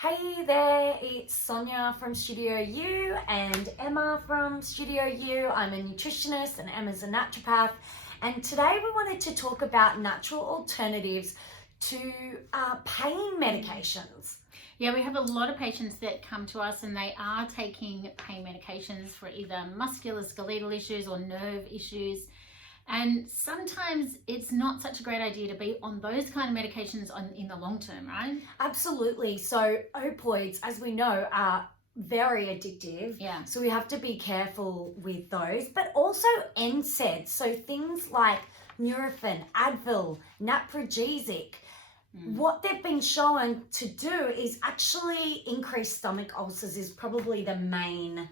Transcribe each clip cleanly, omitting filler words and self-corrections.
Hey there, it's Sonya from Studio U and Emma from Studio U. I'm a nutritionist and Emma's a naturopath. And today we wanted to talk about natural alternatives to pain medications. Yeah, we have a lot of patients that come to us and they are taking pain medications for either musculoskeletal issues or nerve issues. And sometimes it's not such a great idea to be on those kind of medications in the long term, right? Absolutely. So opioids, as we know, are very addictive. Yeah. So we have to be careful with those, but also NSAIDs. So things like Nurofen, Advil, Naprogesic. What they've been shown to do is actually increase stomach ulcers is probably the main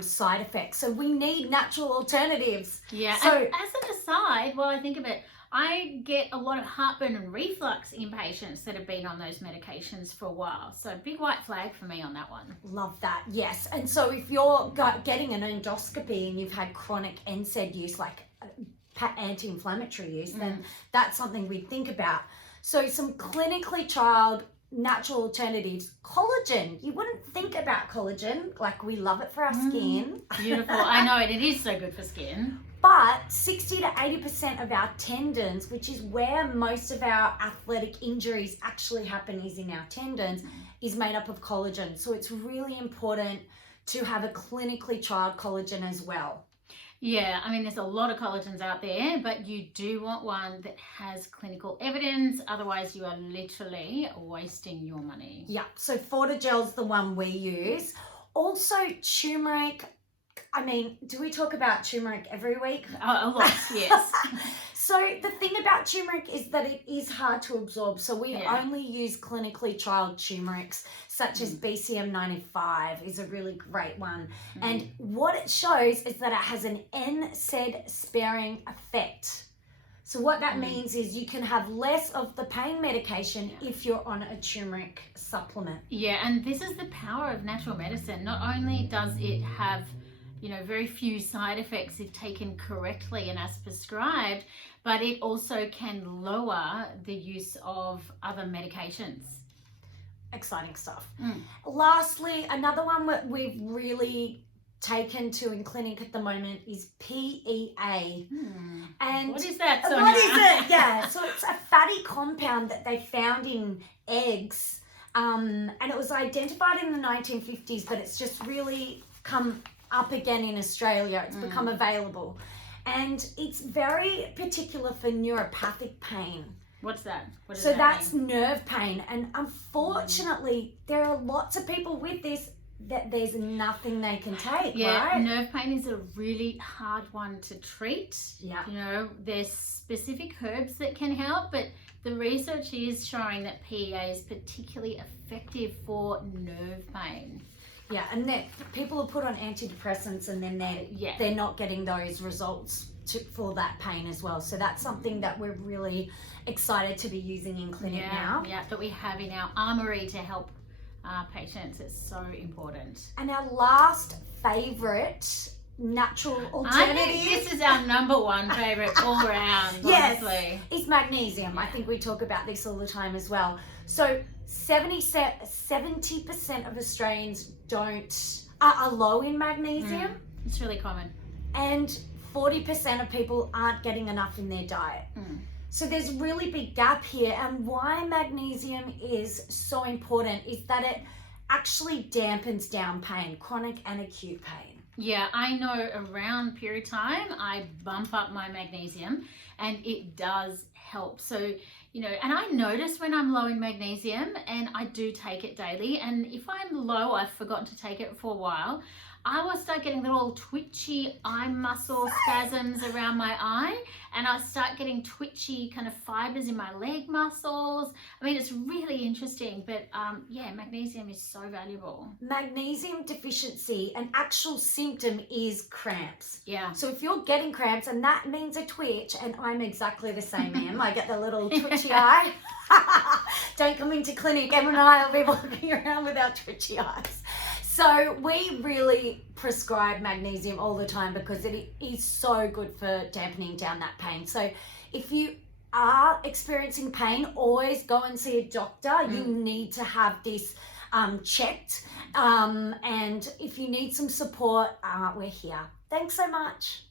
side effect. So we need natural alternatives. Yeah. So and as an aside, while I think of it, I get a lot of heartburn and reflux in patients that have been on those medications for a while. So big white flag for me on that one. love that, yes. And so if you're getting an endoscopy and you've had chronic NSAID use, like anti-inflammatory use, then that's something we'd think about. So some clinically trialed natural alternatives. Collagen. You wouldn't think about collagen, like we love it for our skin. Beautiful. I know it is so good for skin. But 60 to 80% of our tendons, which is where most of our athletic injuries actually happen, is in our tendons, is made up of collagen. So it's really important to have a clinically trialed collagen as well. Yeah, I mean, there's a lot of collagens out there, but you do want one that has clinical evidence. Otherwise, you are literally wasting your money. Yeah, so Fortigel's the one we use. Also, turmeric. I mean, do we talk about turmeric every week? A lot, yes. So the thing about turmeric is that it is hard to absorb. So we only use clinically trialed turmerics, such as BCM 95 is a really great one. And what it shows is that it has an NSAID sparing effect. So what that means is you can have less of the pain medication if you're on a turmeric supplement. Yeah, and this is the power of natural medicine. Not only does it have very few side effects if taken correctly and as prescribed, but it also can lower the use of other medications. Exciting stuff. Lastly, another one that we've really taken to in clinic at the moment is PEA. And what is that, Sonya? What is it? Yeah, so it's a fatty compound that they found in eggs, and it was identified in the 1950s, but it's just really come up again in Australia. It's become available, and it's very particular for neuropathic pain. What's that? What does so that that's mean? nerve pain, and unfortunately there are lots of people with this that there's nothing they can take. Yeah, nerve pain is a really hard one to treat. Yeah, there's specific herbs that can help, but the research is showing that PEA is particularly effective for nerve pain. Yeah, and people are put on antidepressants, and then they're not getting those results for that pain as well. So that's something that we're really excited to be using in clinic now. Yeah, that we have in our armory to help patients. It's so important. And our last favourite natural alternative, I think this is our number one favourite all around. Yes, honestly, is magnesium. I think we talk about this all the time as well. So 70% of Australians are low in magnesium. It's really common. And 40% of people aren't getting enough in their diet. So there's a really big gap here. And why magnesium is so important is that it actually dampens down pain, chronic and acute pain. Yeah, I know around period time, I bump up my magnesium and it does help. So, and I notice when I'm low in magnesium, and I do take it daily. And if I'm low, I've forgotten to take it for a while, I will start getting little twitchy eye muscle spasms around my eye, and I'll start getting twitchy kind of fibers in my leg muscles. I mean, it's really interesting, but magnesium is so valuable. Magnesium deficiency, an actual symptom is cramps. Yeah. So if you're getting cramps, and that means a twitch, and I'm exactly the same, Em. I get the little twitchy eye. Don't come into clinic. Em and I will be walking around with our twitchy eyes. So we really prescribe magnesium all the time because it is so good for dampening down that pain. So if you are experiencing pain, always go and see a doctor. You need to have this checked. And if you need some support, we're here. Thanks so much.